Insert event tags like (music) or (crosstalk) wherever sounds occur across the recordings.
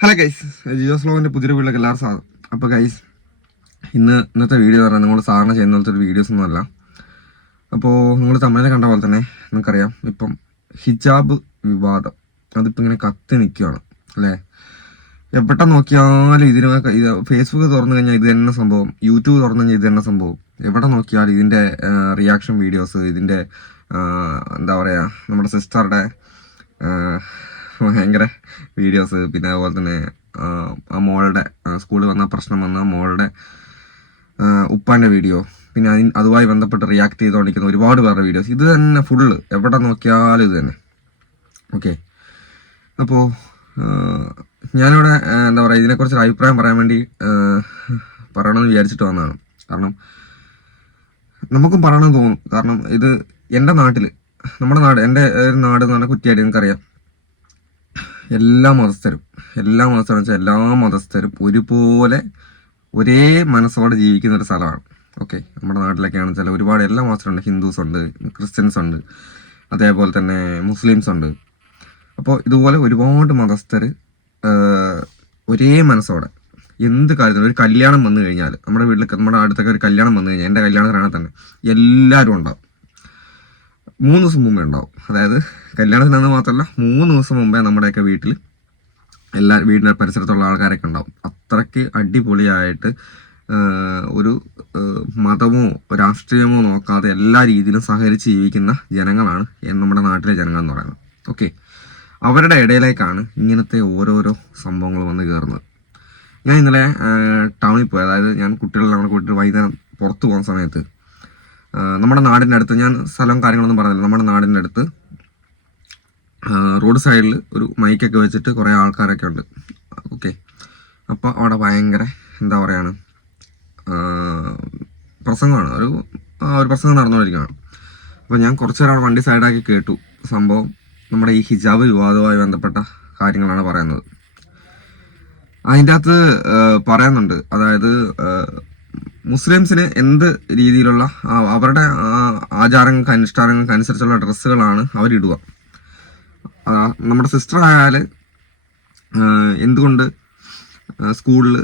Hello guys ജിയോസ് സ്ലോവിന്റെ പുതിയൊരു വീട്ടിലേക്ക് എല്ലാവരും സാധനം അപ്പോൾ ഗൈസ് ഇന്ന് ഇന്നത്തെ വീഡിയോ പറഞ്ഞാൽ നിങ്ങൾ സാധാരണ ചെയ്യുന്ന പോലത്തെ ഒരു വീഡിയോസ് ഒന്നുമല്ല അപ്പോൾ നിങ്ങൾ തമ്മിലെ കണ്ട പോലെ തന്നെ നിങ്ങൾക്കറിയാം ഇപ്പം ഹിജാബ് വിവാദം. അതിപ്പോൾ ഇങ്ങനെ കത്തി നിൽക്കുകയാണ് അല്ലേ? എവിടെ നോക്കിയാലും ഇതിന് ഇത് ഫേസ്ബുക്ക് തുറന്നു കഴിഞ്ഞാൽ ഇത് തന്നെ സംഭവം യൂട്യൂബ് തുറന്നു കഴിഞ്ഞാൽ ഇത് തന്നെ സംഭവം. എവിടെ നോക്കിയാലും ഇതിന്റെ റിയാക്ഷൻ വീഡിയോസ് ഇതിന്റെ എന്താ പറയുക നമ്മുടെ സിസ്റ്ററുടെ (laughs) ഭയങ്കര വീഡിയോസ് പിന്നെ അതുപോലെ തന്നെ ആ, മോളുടെ സ്കൂളിൽ വന്ന പ്രശ്നം വന്ന മോളുടെ ഉപ്പാന്റെ വീഡിയോ പിന്നെ അതിന് അതുമായി ബന്ധപ്പെട്ട് റിയാക്ട് ചെയ്തുകൊണ്ടിരിക്കുന്ന ഒരുപാട് പേരുടെ വീഡിയോസ് ഇത് തന്നെ ഫുള്ള് എവിടെ നോക്കിയാലും ഇത് തന്നെ. ഓക്കെ അപ്പോൾ ഞാനിവിടെ എന്താ പറയുക ഇതിനെക്കുറിച്ചൊരു അഭിപ്രായം പറയാൻ വേണ്ടി പറയണമെന്ന് വിചാരിച്ചിട്ട് വന്നതാണ്. കാരണം നമുക്കും പറയണമെന്ന് തോന്നും. കാരണം ഇത് എന്റെ നാട്ടിൽ നമ്മുടെ നാട് എന്റെ നാട് എന്ന് പറഞ്ഞാൽ കുറ്റിയാടി നിങ്ങൾക്കറിയാം. എല്ലാ മതസ്ഥരും എല്ലാ മതസ്ഥരും വെച്ചാൽ എല്ലാ മതസ്ഥരും ഒരുപോലെ ഒരേ മനസ്സോടെ ജീവിക്കുന്ന ഒരു സ്ഥലമാണ്. ഓക്കെ നമ്മുടെ നാട്ടിലൊക്കെയാണെന്ന് വെച്ചാൽ ഒരുപാട് എല്ലാ മതസ്ഥരുണ്ട്. ഹിന്ദുസ് ഉണ്ട് ക്രിസ്ത്യൻസ് ഉണ്ട് അതേപോലെ തന്നെ മുസ്ലിംസ് ഉണ്ട്. അപ്പോൾ ഇതുപോലെ ഒരുപാട് മതസ്ഥർ ഒരേ മനസ്സോടെ എന്ത് കാര്യത്തിനും ഒരു കല്യാണം വന്നു കഴിഞ്ഞാൽ നമ്മുടെ വീട്ടിൽ നമ്മുടെ അടുത്തൊക്കെ ഒരു കല്യാണം വന്നു കഴിഞ്ഞാൽ എന്റെ കല്യാണത്തിനാണെങ്കിൽ തന്നെ എല്ലാവരും ഉണ്ടാവും. മൂന്ന് ദിവസം മുമ്പേ ഉണ്ടാവും. അതായത് കല്യാണത്തിന് അന്ന് മാത്രമല്ല മൂന്ന് ദിവസം മുമ്പേ നമ്മുടെയൊക്കെ വീട്ടിൽ എല്ലാ വീടിന്റെ പരിസരത്തുള്ള ആൾക്കാരൊക്കെ ഉണ്ടാവും. അത്രയ്ക്ക് അടിപൊളിയായിട്ട് ഒരു മതമോ രാഷ്ട്രീയമോ നോക്കാതെ എല്ലാ രീതിയിലും സഹകരിച്ച് ജീവിക്കുന്ന ജനങ്ങളാണ് നമ്മുടെ നാട്ടിലെ ജനങ്ങൾ എന്ന് പറയുന്നത്. ഓക്കെ. അവരുടെ ഇടയിലേക്കാണ് ഇങ്ങനത്തെ ഓരോരോ സംഭവങ്ങൾ വന്ന് കയറുന്നത്. ഞാൻ ഇന്നലെ ടൗണിൽ പോയി. അതായത് ഞാൻ കുട്ടികളെല്ലാം കൂടെ കൂട്ടിയിട്ട് വൈകുന്നേരം പുറത്ത് പോകുന്ന സമയത്ത് നമ്മുടെ നാടിന്റെ അടുത്ത് ഞാൻ സ്ഥലം കാര്യങ്ങളൊന്നും പറഞ്ഞില്ല. നമ്മുടെ നാടിന്റെ അടുത്ത് റോഡ് സൈഡിൽ ഒരു മൈക്കൊക്കെ വെച്ചിട്ട് കുറേ ആൾക്കാരൊക്കെ ഉണ്ട്. ഓക്കെ. അപ്പോൾ അവിടെ ഭയങ്കര എന്താ പറയുകയാണ് പ്രസംഗമാണ്. ഒരു ഒരു പ്രസംഗം നടന്നുകൊണ്ടിരിക്കുകയാണ്. അപ്പോൾ ഞാൻ കുറച്ച് നേരം വണ്ടി സൈഡാക്കി കേട്ടു. സംഭവം നമ്മുടെ ഈ ഹിജാബ് വിവാദവുമായി ബന്ധപ്പെട്ട കാര്യങ്ങളാണ് പറയുന്നത്. അതിന്റെ അകത്ത് പറയുന്നുണ്ട്. അതായത് മുസ്ലിംസിന് എന്ത് രീതിയിലുള്ള അവരുടെ ആചാരങ്ങൾക്ക് അനുഷ്ഠാനങ്ങൾക്ക് അനുസരിച്ചുള്ള ഡ്രസ്സുകളാണ് അവരിടുക. നമ്മുടെ സിസ്റ്റർ ആയാൽ എന്തുകൊണ്ട് സ്കൂളിൽ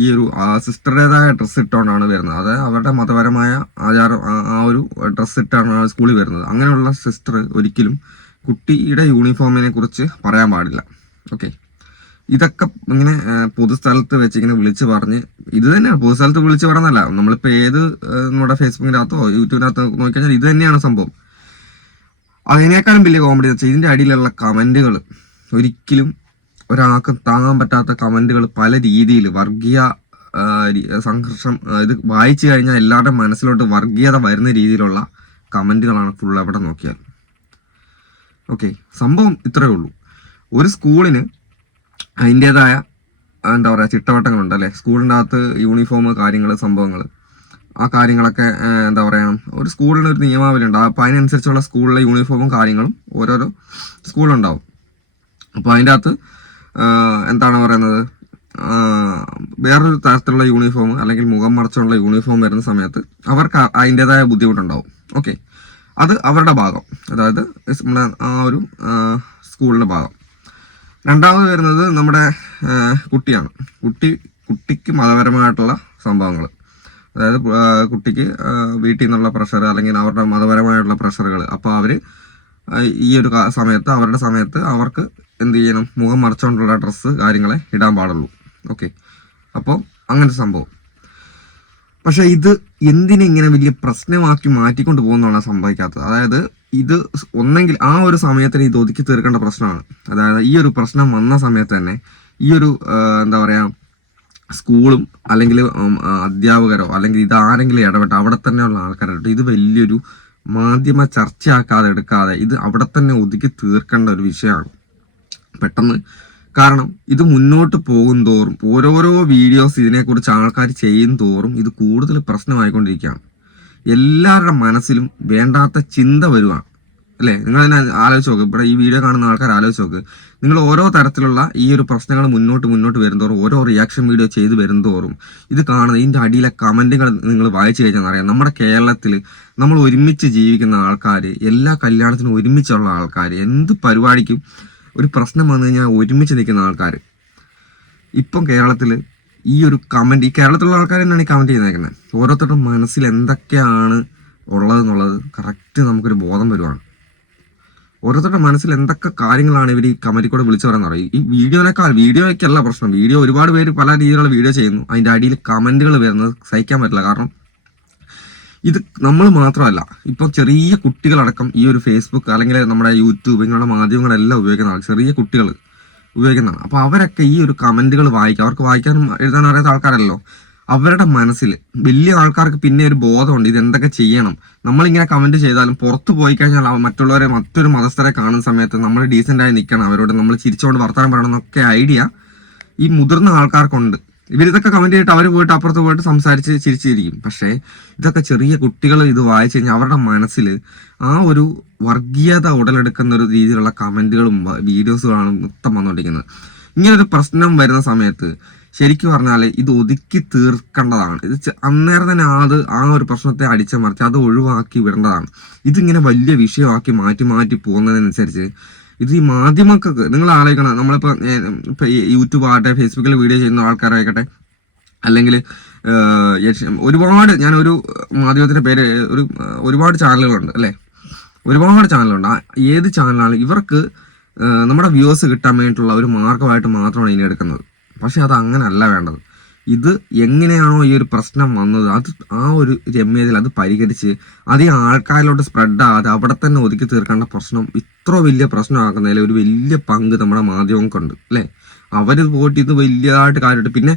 ഈ ഒരു സിസ്റ്ററുടേതായ ഡ്രസ്സ് ഇട്ടുകൊണ്ടാണ് വരുന്നത്. അത് അവരുടെ മതപരമായ ആചാരം ആ ഒരു ഡ്രസ്സ് ഇട്ടാണ് സ്കൂളിൽ വരുന്നത്. അങ്ങനെയുള്ള സിസ്റ്റർ ഒരിക്കലും കുട്ടിയുടെ യൂണിഫോമിനെ കുറിച്ച് പറയാൻ പാടില്ല. ഓക്കെ ഇതൊക്കെ ഇങ്ങനെ പൊതുസ്ഥലത്ത് വെച്ച് ഇങ്ങനെ വിളിച്ച് പറഞ്ഞ് ഇത് തന്നെയാണ് പൊതുസ്ഥലത്ത് വിളിച്ച് പറഞ്ഞല്ല നമ്മളിപ്പോൾ ഏത് നമ്മുടെ ഫേസ്ബുക്കിനകത്തോ യൂട്യൂബിനകത്തോ നോക്കിക്കഴിഞ്ഞാൽ ഇത് തന്നെയാണ് സംഭവം. അതിനേക്കാളും വലിയ കോമഡി വെച്ചാൽ ഇതിന്റെ അടിയിലുള്ള കമന്റുകൾ ഒരിക്കലും ഒരാൾക്ക് താങ്ങാൻ പറ്റാത്ത കമന്റുകൾ പല രീതിയിൽ വർഗീയ സംഘർഷം ഇത് വായിച്ചു കഴിഞ്ഞാൽ എല്ലാവരുടെ മനസ്സിലോട്ട് വർഗീയത വരുന്ന രീതിയിലുള്ള കമന്റുകളാണ് ഫുൾ അവിടെ നോക്കിയാൽ. ഓക്കെ സംഭവം ഇത്രയേ ഉള്ളൂ. ഒരു സ്കൂളിന് അതിന്റെതായ എന്താ പറയുക ചിട്ടവട്ടങ്ങളുണ്ട് അല്ലേ സ്കൂളിന്റെ അകത്ത് യൂണിഫോം കാര്യങ്ങൾ സംഭവങ്ങൾ ആ കാര്യങ്ങളൊക്കെ എന്താ പറയുക ഒരു സ്കൂളിന് ഒരു നിയമാവലി ഉണ്ട്. അപ്പോൾ അതിനനുസരിച്ചുള്ള സ്കൂളിലെ യൂണിഫോമും കാര്യങ്ങളും ഓരോരോ സ്കൂളുണ്ടാവും. അപ്പോൾ അതിന്റെ അകത്ത് എന്താണ് പറയുന്നത്? വേറൊരു തരത്തിലുള്ള യൂണിഫോം അല്ലെങ്കിൽ മുഖം മറച്ചുള്ള യൂണിഫോം വരുന്ന സമയത്ത് അവർക്ക് അതിന്റെതായ ബുദ്ധിമുട്ടുണ്ടാവും. ഓക്കെ. അത് അവരുടെ ഭാഗം. അതായത് നമ്മുടെ ആ ഒരു സ്കൂളിന്റെ ഭാഗം. രണ്ടാമത് വരുന്നത് നമ്മുടെ കുട്ടിയാണ്. കുട്ടി കുട്ടിക്ക് മതപരമായിട്ടുള്ള സംഭവങ്ങൾ അതായത് കുട്ടിക്ക് വീട്ടിൽ നിന്നുള്ള പ്രഷർ അല്ലെങ്കിൽ അവരുടെ മതപരമായിട്ടുള്ള പ്രഷറുകൾ അപ്പോൾ അവർ ഈ ഒരു സമയത്ത് അവരുടെ സമയത്ത് അവർക്ക് എന്ത് ചെയ്യണം? മുഖം മറച്ചുകൊണ്ടുള്ള ഡ്രസ്സ് കാര്യങ്ങളെ ഇടാൻ പാടുള്ളൂ. ഓക്കെ അപ്പോൾ അങ്ങനത്തെ സംഭവം. പക്ഷെ ഇത് എന്തിനെ ഇങ്ങനെ വലിയ പ്രശ്നമാക്കി മാറ്റിക്കൊണ്ട് പോകുന്നതാണ് സംഭവിക്കാത്തത്? അതായത് ഇത് ഒന്നെങ്കിൽ ആ ഒരു സമയത്തിന് ഇത് ഒതുക്കി തീർക്കേണ്ട പ്രശ്നമാണ്. അതായത് ഈ ഒരു പ്രശ്നം വന്ന സമയത്ത് തന്നെ ഈ ഒരു എന്താ പറയുക സ്കൂളും അല്ലെങ്കിൽ അധ്യാപകരോ അല്ലെങ്കിൽ ഇത് ആരെങ്കിലും ഇടപെട്ട അവിടെ തന്നെയുള്ള ആൾക്കാരായിട്ട് ഇത് വലിയൊരു മാധ്യമ ചർച്ചയാക്കാതെ എടുക്കാതെ ഇത് അവിടെ തന്നെ ഒതുക്കി തീർക്കേണ്ട ഒരു വിഷയമാണ്. പെട്ടെന്ന് കാരണം ഇത് മുന്നോട്ട് പോകും തോറും ഓരോരോ വീഡിയോസ് ഇതിനെക്കുറിച്ച് ആൾക്കാർ ചെയ്യും തോറും ഇത് കൂടുതൽ പ്രശ്നമായിക്കൊണ്ടിരിക്കുകയാണ്. എല്ലാവരുടെ മനസ്സിലും വേണ്ടാത്ത ചിന്ത വരുവാണ്. അല്ലേ? നിങ്ങൾ തന്നെ ആലോചിച്ച് നോക്ക്. ഇവിടെ ഈ വീഡിയോ കാണുന്ന ആൾക്കാർ ആലോചിച്ച് നോക്ക്. നിങ്ങൾ ഓരോ തരത്തിലുള്ള ഈ ഒരു പ്രശ്നങ്ങൾ മുന്നോട്ട് മുന്നോട്ട് വരുന്നതോറും ഓരോ റിയാക്ഷൻ വീഡിയോ ചെയ്ത് വരുന്നതോറും ഇത് കാണുന്ന ഇതിന്റെ അടിയിലെ കമന്റുകൾ നിങ്ങൾ വായിച്ചു കഴിഞ്ഞാൽ അറിയാം. നമ്മുടെ കേരളത്തിൽ നമ്മൾ ഒരുമിച്ച് ജീവിക്കുന്ന ആൾക്കാർ എല്ലാ കല്യാണത്തിനും ഒരുമിച്ചുള്ള ആൾക്കാർ എന്ത് പരിപാടിക്കും ഒരു പ്രശ്നം വന്നു കഴിഞ്ഞാൽ ഒരുമിച്ച് നിൽക്കുന്ന ആൾക്കാർ ഇപ്പം കേരളത്തിൽ ഈ ഒരു കമന്റ് ഈ കേരളത്തിലുള്ള ആൾക്കാർ തന്നെയാണ് ഈ കമന്റ് ചെയ്തേക്കുന്നത്. ഓരോരുത്തരുടെ മനസ്സിൽ എന്തൊക്കെയാണ് ഉള്ളതെന്നുള്ളത് കറക്റ്റ് നമുക്കൊരു ബോധം വരുവാണ്. ഓരോരുത്തരുടെ മനസ്സിൽ എന്തൊക്കെ കാര്യങ്ങളാണ് ഇവർ ഈ കമന്റി കൂടെ വിളിച്ചു പറയുന്നത് പറയും ഈ വീഡിയോനേക്കാൾ വീഡിയോയ്ക്കല്ല പ്രശ്നം. വീഡിയോ ഒരുപാട് പേര് പല രീതിയിലുള്ള വീഡിയോ ചെയ്യുന്നു. അതിന്റെ അടിയിൽ കമന്റുകൾ വരുന്നത് സഹിക്കാൻ പറ്റില്ല. കാരണം ഇത് നമ്മൾ മാത്രമല്ല ഇപ്പൊ ചെറിയ കുട്ടികളടക്കം ഈ ഒരു ഫേസ്ബുക്ക് അല്ലെങ്കിൽ നമ്മുടെ യൂട്യൂബ് ഇങ്ങനെയുള്ള മാധ്യമങ്ങളെല്ലാം ഉപയോഗിക്കുന്നതാണ് ചെറിയ കുട്ടികൾ ഉപയോഗിക്കുന്നതാണ്. അപ്പോൾ അവരൊക്കെ ഈ ഒരു കമന്റുകൾ വായിക്കുക അവർക്ക് വായിക്കാനും എഴുതാനും അറിയാത്ത ആൾക്കാരല്ലോ. അവരുടെ മനസ്സിൽ വലിയ ആൾക്കാർക്ക് പിന്നെ ഒരു ബോധമുണ്ട് ഇത് എന്തൊക്കെ ചെയ്യണം? നമ്മളിങ്ങനെ കമന്റ് ചെയ്താലും പുറത്ത് പോയി കഴിഞ്ഞാൽ മറ്റുള്ളവരെ മറ്റൊരു മതസ്ഥരെ കാണുന്ന സമയത്ത് നമ്മൾ ഡീസെന്റ് ആയി നിൽക്കണം അവരോട് നമ്മൾ ചിരിച്ചുകൊണ്ട് വർത്തമാനം പറയണം എന്നൊക്കെ ഐഡിയ ഈ മുതിർന്ന ആൾക്കാർക്കുണ്ട്. ഇവരിതൊക്കെ കമന്റ് ചെയ്തിട്ട് അവർ പോയിട്ട് അപ്പുറത്ത് പോയിട്ട് സംസാരിച്ച് ചിരിച്ചിരിക്കും. പക്ഷേ ഇതൊക്കെ ചെറിയ കുട്ടികൾ ഇത് വായിച്ചു കഴിഞ്ഞാൽ അവരുടെ മനസ്സിൽ ആ ഒരു വർഗീയത ഉടലെടുക്കുന്ന ഒരു രീതിയിലുള്ള കമന്റുകളും വീഡിയോസുകളാണ് മൊത്തം വന്നുകൊണ്ടിരിക്കുന്നത് ഇങ്ങനൊരു പ്രശ്നം വരുന്ന സമയത്ത് ശരിക്കും പറഞ്ഞാൽ ഇത് ഒതുക്കി തീർക്കേണ്ടതാണ്. ഇത് അന്നേരം തന്നെ അത് ആ ഒരു പ്രശ്നത്തെ അടിച്ചമർത്തി അത് ഒഴിവാക്കി വിടേണ്ടതാണ്. ഇതിങ്ങനെ വലിയ വിഷയമാക്കി മാറ്റി മാറ്റി പോകുന്നതിനനുസരിച്ച് ഇത് ഈ മാധ്യമങ്ങൾക്ക് നിങ്ങൾ ആലോചിക്കണം. നമ്മളിപ്പോൾ ഇപ്പൊ ഈ യൂട്യൂബ് ആകട്ടെ ഫേസ്ബുക്കിൽ വീഡിയോ ചെയ്യുന്ന ആൾക്കാരായിക്കട്ടെ അല്ലെങ്കിൽ ഒരുപാട് ഞാൻ ഒരു മാധ്യമത്തിന്റെ പേര് ഒരു ഒരുപാട് ചാനലുകളുണ്ട് അല്ലേ? ഒരുപാട് ചാനലുണ്ട്. ഏത് ചാനലാണ് ഇവർക്ക് നമ്മുടെ വ്യൂവേഴ്സ് കിട്ടാൻ വേണ്ടിയിട്ടുള്ള ഒരു മാർഗമായിട്ട് മാത്രമാണ് ഇനി എടുക്കുന്നത്. പക്ഷേ അത് അങ്ങനെയല്ല വേണ്ടത്. ഇത് എങ്ങനെയാണോ ഈ ഒരു പ്രശ്നം വന്നത് അത് ആ ഒരു രമ്യതയിൽ അത് പരിഹരിച്ച് അത് ഈ ആൾക്കാരിലോട്ട് സ്പ്രെഡ് ആകാതെ അവിടെ തന്നെ ഒതുക്കി തീർക്കേണ്ട പ്രശ്നം ഇത്ര വലിയ പ്രശ്നമാക്കുന്നതിൽ ഒരു വലിയ പങ്ക് നമ്മുടെ മാധ്യമങ്ങൾക്കുണ്ട് അല്ലേ? അവർ പോയിട്ട് ഇത് വലിയതായിട്ട് കാര്യമായിട്ട് പിന്നെ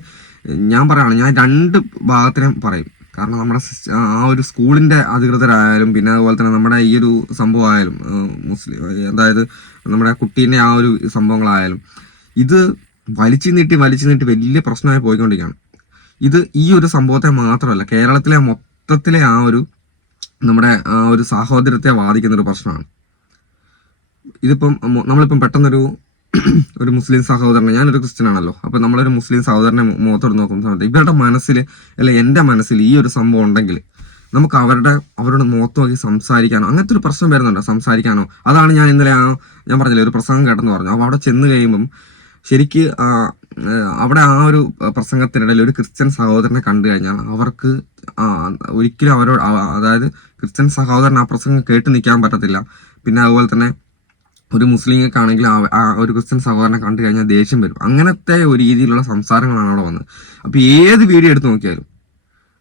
ഞാൻ പറയുകയാണ് ഞാൻ രണ്ട് ഭാഗത്തിനും പറയും. കാരണം നമ്മുടെ ആ ഒരു സ്കൂളിന്റെ അധികൃതരായാലും പിന്നെ അതുപോലെ തന്നെ നമ്മുടെ ഈ ഒരു സംഭവമായാലും മുസ്ലിം അതായത് നമ്മുടെ കുട്ടീന്റെ ആ ഒരു സംഭവങ്ങളായാലും ഇത് വലിച്ചു നീട്ടി വലിച്ചു നീട്ടി വലിയ പ്രശ്നമായി പോയിക്കൊണ്ടിരിക്കുകയാണ്. ഇത് ഈ ഒരു സംഭവത്തെ മാത്രമല്ല കേരളത്തിലെ മൊത്തത്തിലെ ആ ഒരു നമ്മുടെ ആ ഒരു സാഹോദര്യത്തെ വാദിക്കുന്ന ഒരു പ്രശ്നമാണ്. ഇതിപ്പം നമ്മളിപ്പം പെട്ടെന്നൊരു (clears throat) ഒരു മുസ്ലിം സഹോദരനെ ഞാനൊരു ക്രിസ്ത്യൻ ആണല്ലോ അപ്പൊ നമ്മളൊരു മുസ്ലിം സഹോദരനെ മുഖത്തോട് നോക്കുന്ന സമയത്ത് ഇവരുടെ മനസ്സിൽ അല്ലെ എന്റെ മനസ്സിൽ ഈ ഒരു സംഭവം ഉണ്ടെങ്കിൽ നമുക്ക് അവരുടെ അവരോട് മുഖത്ത് നോക്കി സംസാരിക്കാനോ അങ്ങനത്തെ ഒരു പ്രശ്നം വരുന്നുണ്ടോ? സംസാരിക്കാനോ? അതാണ് ഞാൻ ഇന്നലെ ആ ഞാൻ പറഞ്ഞില്ലേ ഒരു പ്രസംഗം കേട്ടെന്ന് പറഞ്ഞു. അപ്പോൾ അവിടെ ചെന്ന് കഴിയുമ്പം ശരിക്ക് അവിടെ ആ ഒരു പ്രസംഗത്തിനിടയിൽ ഒരു ക്രിസ്ത്യൻ സഹോദരനെ കണ്ടു കഴിഞ്ഞാൽ അവർക്ക് ഒരിക്കലും അവരോട് അതായത് ക്രിസ്ത്യൻ സഹോദരൻ ആ പ്രസംഗം കേട്ട് നിൽക്കാൻ പറ്റത്തില്ല. പിന്നെ അതുപോലെ തന്നെ ഒരു മുസ്ലിങ്ങൾക്കാണെങ്കിൽ ആണെങ്കിൽ ഒരു ക്രിസ്ത്യൻ സഹോദരനെ കണ്ടു കഴിഞ്ഞാൽ ദേഷ്യം വരും. അങ്ങനത്തെ ഒരു രീതിയിലുള്ള സംസാരങ്ങളാണ് അവിടെ വന്നത്. അപ്പോൾ ഏത് വീഡിയോ എടുത്ത് നോക്കിയാലും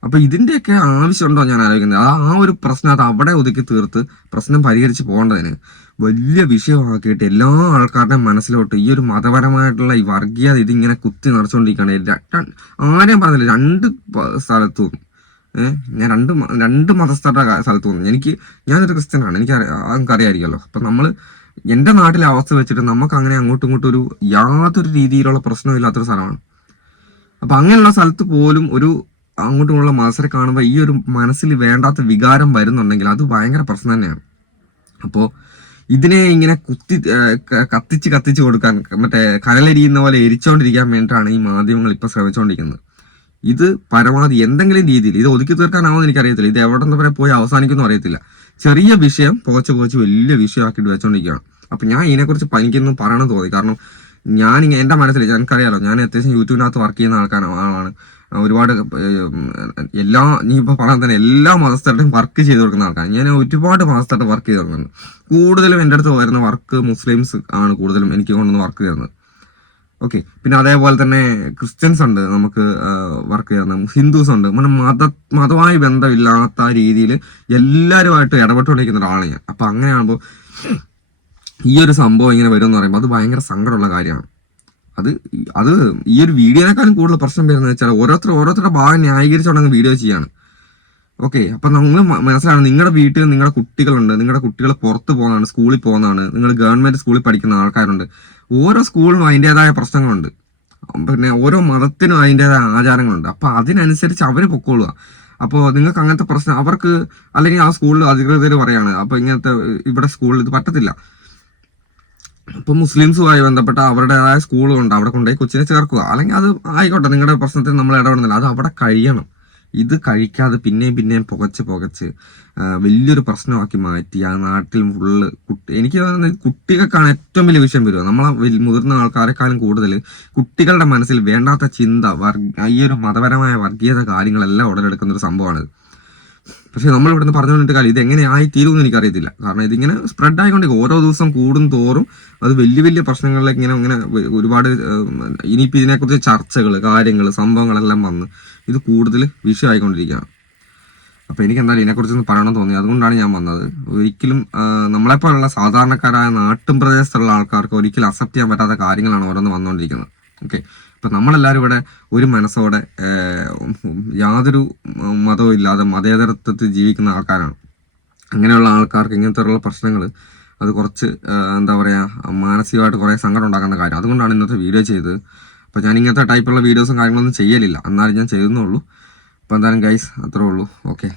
അപ്പൊ ഇതിന്റെയൊക്കെ ആവശ്യമുണ്ടോ ഞാൻ ആലോചിക്കുന്നത്. ആ ആ ഒരു പ്രശ്നം അത് അവിടെ ഒതുക്കി തീർത്ത് പ്രശ്നം പരിഹരിച്ച് പോകേണ്ടതിന് വലിയ വിഷയമാക്കിയിട്ട് എല്ലാ ആൾക്കാരുടെയും മനസ്സിലോട്ട് ഈ ഒരു മതപരമായിട്ടുള്ള ഈ വർഗീയത ഇതിങ്ങനെ കുത്തി ര- ആരെയും പറഞ്ഞില്ല. രണ്ട് സ്ഥലത്തും ഞാൻ രണ്ട് രണ്ട് മതസ്ഥരുടെ സ്ഥലത്ത്. വന്നു എനിക്ക് ഞാനൊരു ക്രിസ്ത്യനാണ്. എനിക്ക് അറിയാമായിരിക്കുമല്ലോ അപ്പൊ നമ്മൾ എന്റെ നാട്ടിലെ അവസ്ഥ വെച്ചിട്ട് നമുക്ക് അങ്ങനെ അങ്ങോട്ടും ഇങ്ങോട്ടും ഒരു യാതൊരു രീതിയിലുള്ള പ്രശ്നമില്ലാത്തൊരു സ്ഥലമാണ്. അപ്പൊ അങ്ങനെയുള്ള സ്ഥലത്ത് പോലും ഒരു അങ്ങോട്ടും ഇങ്ങോട്ടുള്ള മത്സരം കാണുമ്പോൾ ഈ ഒരു മനസ്സിൽ വേണ്ടാത്ത വികാരം വരുന്നുണ്ടെങ്കിൽ അത് ഭയങ്കര പ്രശ്നം തന്നെയാണ്. അപ്പോൾ ഇതിനെ ഇങ്ങനെ കുത്തി കത്തിച്ച് കത്തിച്ച് കൊടുക്കാൻ മറ്റേ കനലെരിയുന്ന പോലെ എരിച്ചോണ്ടിരിക്കാൻ വേണ്ടിയിട്ടാണ് ഈ മാധ്യമങ്ങൾ ഇപ്പം ശ്രമിച്ചുകൊണ്ടിരിക്കുന്നത് ഇത് പരമാവധി എന്തെങ്കിലും രീതിയിൽ ഇത് ഒതുക്കി തീർക്കാനാവുമെന്ന് എനിക്കറിയത്തില്ല. ഇത് എവിടെ നിന്ന് വരെ പോയി അവസാനിക്കുന്നു അറിയത്തില്ല. ചെറിയ വിഷയം പുകച്ച് പുകച്ച് വലിയ വിഷയമാക്കിയിട്ട് വെച്ചോണ്ടിരിക്കുകയാണ്. അപ്പം ഞാൻ ഇതിനെക്കുറിച്ച് പനിക്കൊന്നും പറയണം തോന്നി. കാരണം ഞാൻ എന്റെ മനസ്സിൽ എനിക്കറിയാലോ ഞാൻ അത്യാവശ്യം യൂട്യൂബിനകത്ത് വർക്ക് ചെയ്യുന്ന ആൾക്കാരാണ് ആളാണ്. ഒരുപാട് എല്ലാ നീ ഇപ്പൊ പറയാൻ തന്നെ എല്ലാ മതസ്ഥരുടെയും വർക്ക് ചെയ്ത് കൊടുക്കുന്ന ആൾക്കാർ ഞാൻ ഒരുപാട് മതസ്ഥരുടെ വർക്ക് ചെയ്ത് കൊടുക്കുന്നുണ്ട്. കൂടുതലും എന്റെ അടുത്ത് വരുന്ന വർക്ക് മുസ്ലിംസ് ആണ് കൂടുതലും എനിക്ക് കൊണ്ടുവന്ന് വർക്ക് ചെയ്യുന്നത് ഓക്കെ പിന്നെ അതേപോലെ തന്നെ ക്രിസ്ത്യൻസ് ഉണ്ട് നമുക്ക് വർക്ക് ചെയ്യുന്നത് ഹിന്ദുസ് ഉണ്ട്. മത മതമായി ബന്ധമില്ലാത്ത രീതിയിൽ എല്ലാവരുമായിട്ട് ഇടപെട്ടുകൊണ്ടിരിക്കുന്ന ഒരാളാണ് ഞാൻ. അപ്പൊ അങ്ങനെയാകുമ്പോൾ ഈ ഒരു സംഭവം ഇങ്ങനെ വരും എന്ന് പറയുമ്പോൾ അത് ഭയങ്കര സങ്കടമുള്ള കാര്യമാണ്. അത് അത് ഈ ഒരു വീഡിയോനേക്കാളും കൂടുതൽ പ്രശ്നം വരുന്നത് വെച്ചാൽ ഓരോരുത്തർ ഓരോരുത്തരുടെ ഭാഗം ന്യായീകരിച്ചുകൊണ്ടെങ്കിൽ വീഡിയോ ചെയ്യാണ്. ഓക്കെ അപ്പൊ നിങ്ങൾ മനസ്സിലാണ് നിങ്ങളുടെ വീട്ടിൽ നിങ്ങളുടെ കുട്ടികളുണ്ട്. നിങ്ങളുടെ കുട്ടികൾ പുറത്ത് പോകുന്നതാണ് സ്കൂളിൽ പോകുന്നതാണ്. നിങ്ങൾ ഗവൺമെന്റ് സ്കൂളിൽ പഠിക്കുന്ന ആൾക്കാരുണ്ട്. ഓരോ സ്കൂളിനും അതിന്റെതായ പ്രശ്നങ്ങളുണ്ട്. പിന്നെ ഓരോ മതത്തിനും അതിന്റെതായ ആചാരങ്ങളുണ്ട്. അപ്പൊ അതിനനുസരിച്ച് അവർ പൊക്കോളുക. അപ്പോൾ നിങ്ങൾക്ക് അങ്ങനത്തെ പ്രശ്നം അവർക്ക് അല്ലെങ്കിൽ ആ സ്കൂളിൽ അധികൃതർ പറയാണ് അപ്പൊ ഇങ്ങനത്തെ ഇവിടെ സ്കൂളിൽ ഇത് പറ്റത്തില്ല. ഇപ്പൊ മുസ്ലിംസുമായി ബന്ധപ്പെട്ട അവരുടേതായ സ്കൂളുണ്ട് അവിടെ കൊണ്ടുപോയി കൊച്ചിനെ ചേർക്കുക. അല്ലെങ്കിൽ അത് ആയിക്കോട്ടെ നിങ്ങളുടെ പ്രശ്നത്തിൽ നമ്മൾ ഇടപെടുന്നില്ല. അത് അവിടെ കഴിയണം. ഇത് കഴിക്കാതെ പിന്നെയും പിന്നെയും പുകച്ച് പുകച്ച് വലിയൊരു പ്രശ്നമാക്കി മാറ്റി. ആ നാട്ടിൽ ഫുള്ള് കുട്ടി എനിക്ക് കുട്ടികൾക്കാണ് ഏറ്റവും വലിയ വിഷയം വരിക. നമ്മളെ മുതിർന്ന ആൾക്കാരെക്കാളും കൂടുതൽ കുട്ടികളുടെ മനസ്സിൽ വേണ്ടാത്ത ചിന്ത വർഗ ഈ ഒരു മതപരമായ വർഗീയത കാര്യങ്ങളെല്ലാം ഉടലെടുക്കുന്ന ഒരു സംഭവമാണിത്. പക്ഷെ നമ്മൾ ഇവിടുന്ന് പറഞ്ഞുകൊണ്ടിട്ട് കാര്യം ഇത് എങ്ങനെ ആയി തീരുമെന്ന് എനിക്കറിയത്തില്ല. കാരണം ഇതിങ്ങനെ സ്പ്രെഡ് ആയിക്കൊണ്ടിരിക്കും ഓരോ ദിവസം കൂടും തോറും അത് വലിയ വലിയ പ്രശ്നങ്ങളിലേക്ക് ഇങ്ങനെ ഇങ്ങനെ ഒരുപാട് ഇനിയിപ്പോൾ ഇതിനെക്കുറിച്ച് ചർച്ചകൾ കാര്യങ്ങൾ സംഭവങ്ങളെല്ലാം വന്ന് ഇത് കൂടുതൽ വിഷയമായിക്കൊണ്ടിരിക്കുകയാണ്. അപ്പോൾ എനിക്ക് എന്തായാലും ഇതിനെക്കുറിച്ചൊന്ന് പറയണം തോന്നി. അതുകൊണ്ടാണ് ഞാൻ വന്നത്. ഒരിക്കലും നമ്മളെപ്പോലുള്ള സാധാരണക്കാരായ നാട്ടും പ്രദേശത്തുള്ള ആൾക്കാർക്ക് ഒരിക്കലും അക്സെപ്റ്റ് ചെയ്യാൻ പറ്റാത്ത കാര്യങ്ങളാണ് ഓരോന്ന് വന്നുകൊണ്ടിരിക്കുന്നത് ഓക്കെ ഇപ്പം നമ്മളെല്ലാവരും ഇവിടെ ഒരു മനസ്സോടെ യാതൊരു മതവും ഇല്ലാതെ മതേതരത്വത്തിൽ ജീവിക്കുന്ന ആൾക്കാരാണ്. അങ്ങനെയുള്ള ആൾക്കാർക്ക് ഇങ്ങനത്തെ പ്രശ്നങ്ങൾ അത് കുറച്ച് എന്താ പറയുക മാനസികമായിട്ട് കുറേ സങ്കടം ഉണ്ടാക്കുന്ന കാര്യം. അതുകൊണ്ടാണ് ഇന്നത്തെ വീഡിയോ ചെയ്തത്. അപ്പോൾ ഞാൻ ഇങ്ങനത്തെ ടൈപ്പുള്ള വീഡിയോസും കാര്യങ്ങളൊന്നും ചെയ്യലില്ല. എന്നാലും ഞാൻ ചെയ്യുന്നുള്ളൂ അപ്പോൾ എന്തായാലും ഗൈസ് അത്രേ ഉള്ളൂ. ഓക്കെ